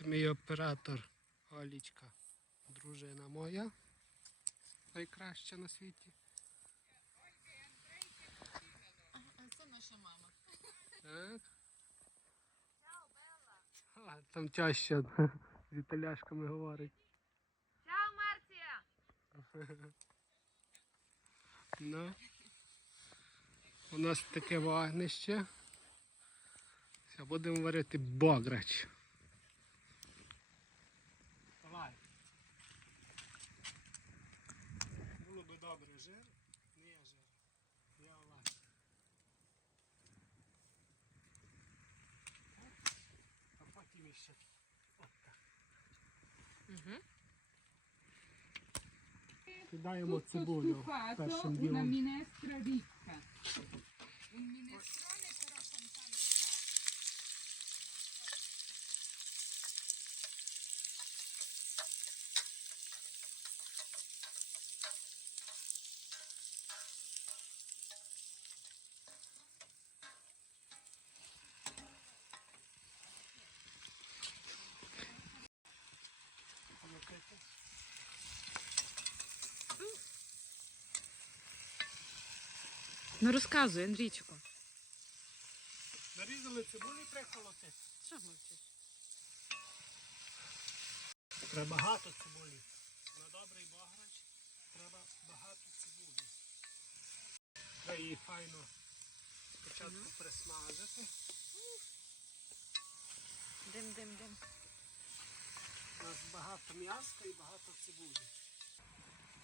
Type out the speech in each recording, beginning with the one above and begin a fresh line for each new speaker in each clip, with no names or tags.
Це мій оператор Олічка, дружина моя. Найкраща на світі.
А це наша мама.
Так. А, там тяжче з італяшками говорить.
Чао, Марція!
Ну. У нас таке вогнище. Будемо варити бограч. Кидаємо
Tutto
цибулю
stufato,
першим
una
ділом.
minestra ricca. Un minestrone
Ну розказуй, Андрійчику.
Нарізали цибулю і прихолоти.
Що мовчиш?
Треба багато цибулі. На добрий бограч треба багато цибулі. Треба її файно спочатку присмажити.
Дим, дим, дим.
У нас багато м'яска і багато цибулі.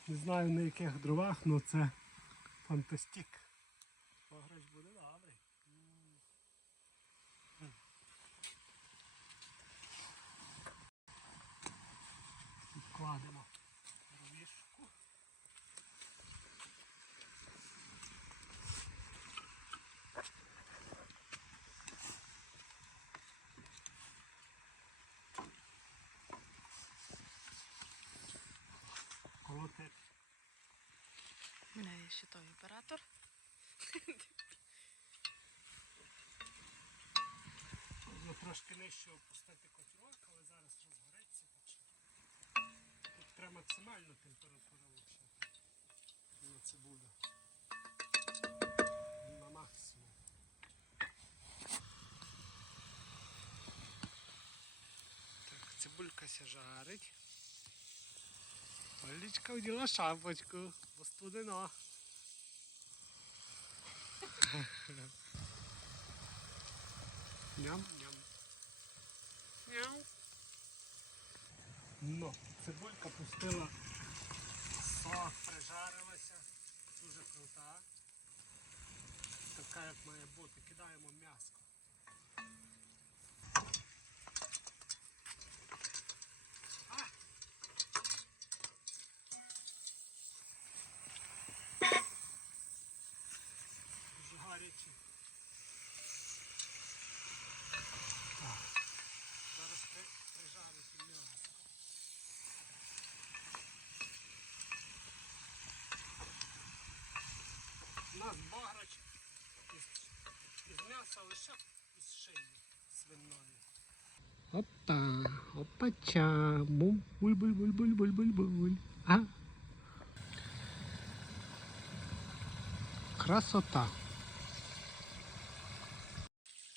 Не знаю на яких дровах, але це фантастик. Бограч буде добрий. М. Відкладемо дровішку. Колотити.
У мене є ще той оператор.
Можна трошки нижче опустити котілок, але зараз розгореться. Так тут треба максимальну температуру лучше. На цибулю. На максимум. Так, цибулька ся жарить. Олічка вділа шапочку, бо студено. Ням-ням. Ням. Ну, цибулька пустила сок, прижарилася. Дуже крута. Така як має бути. Кидаємо м'ясо. А! Дуже гарячі. Так. Зараз при, прижарити м'ясо. У нас баграч із, із м'яса лише із шиї свиної. Опа, опача, бум, буль буль буль буль буль буль буль А? Красота.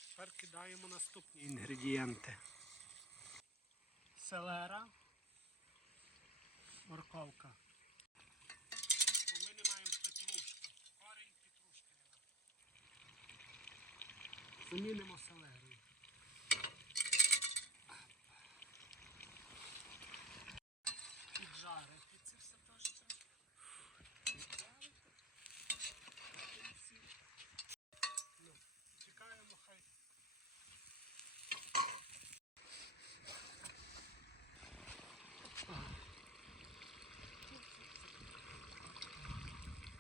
Тепер кидаємо наступні інгредієнти. Селера, морковка. Бо ми не маємо петрушки. Корінь петрушки. Замінимо селерою. Піджарити це все трошки. Піджарити. І всі. Ну, чекаємо, хай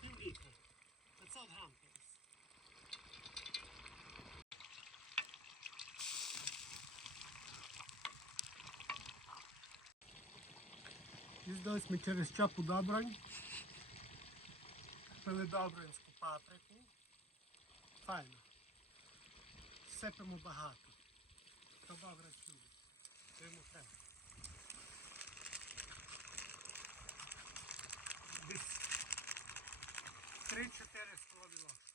Пів літра. 500 грам. десь. Їздились ми через чапу Добрань. Пили добранську паприку. Файно. Сипемо багато. То добре чує. Йому треба. Десь 3-4 столові ложки.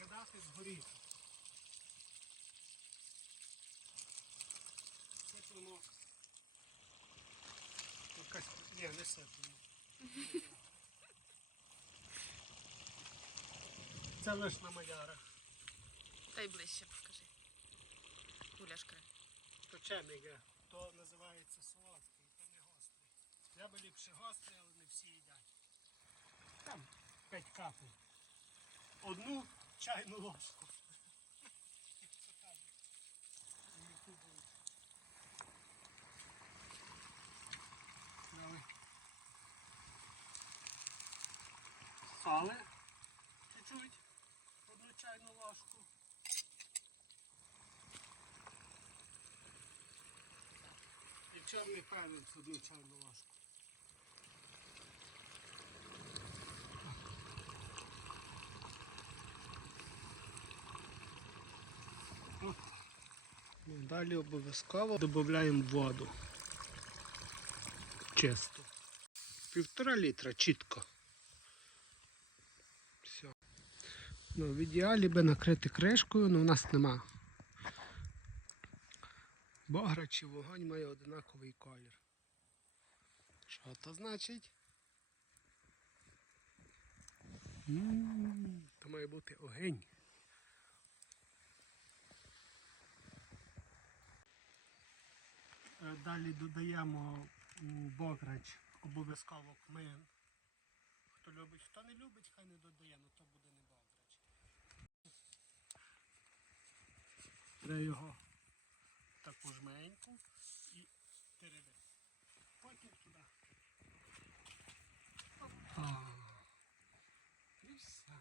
Додати з Ні. Це лише на маярах.
Та й ближче покажи. Гуляш край.
То чеміге, то називається солодкий, то не гострий. Я би ліпше гострий, але не всі їдять. Там 5 капель. Одну чайну ложку. Як це кажуть. На Ютубі. Взяли. Сали. Чуть-чуть. Одну чайну. І чорний перець одну чайну ложку. Ну, Далі обов'язково додаємо воду. Чисто. Півтора літра чітко. Все. Ну, в ідеалі би накрити кришкою, але у нас нема. Бограч і вогонь має однаковий колір. Що то значить? М, То має бути огонь. Е, Далі додаємо бограч обов'язково кмин. Хто любить, хто не любить, хай не додає, але то буде не. Треба його таку жменьку і тереби. Потім туди. І все.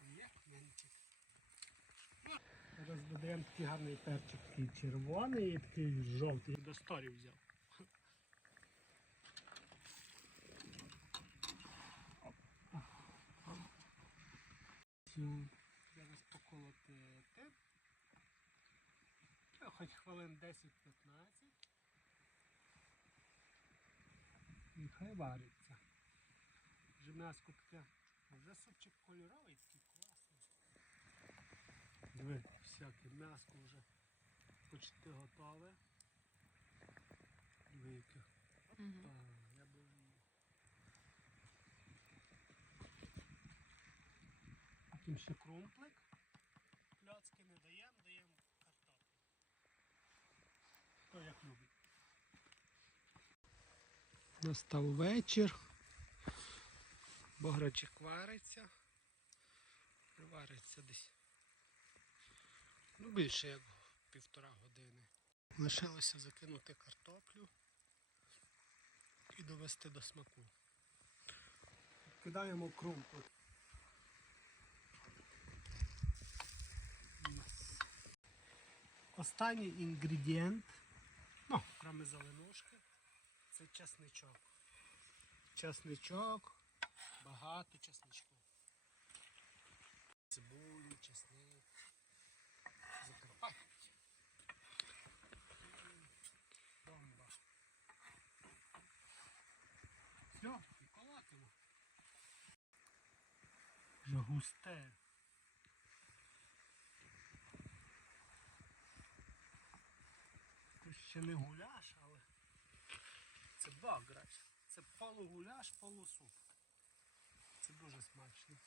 Як ментик. Зараз додаємо такий гарний перчик, такий червоний і такий жовтий. До сторі взяв. Зараз поколотити. Та Хоч хвилин 10-15. І хай вариться. Вже м'яско таке. Вже супчик кольоровий такий класний. Диви, всяке м'яско вже почти готове. Диви, яке.
Угу.
Та, я би їв. Потім ще крумплик. Пляцки не даємо, даємо картоплю. Хто як любить. Настав вечір. Бограчик вариться. Вариться десь. Ну, більше як півтора години. Лишилося закинути картоплю і довести до смаку. Кидаємо крумплик. Останній інгредієнт, ну, крім зеленушки, це чесничок. Чесничок, багато чесничку. Цибулі, чесник. Закарпаття. Бомба. Все, і колотимо. Вже густе. ще не гуляш, але це баграч. Це полугуляш, полусуп. Це дуже смачно.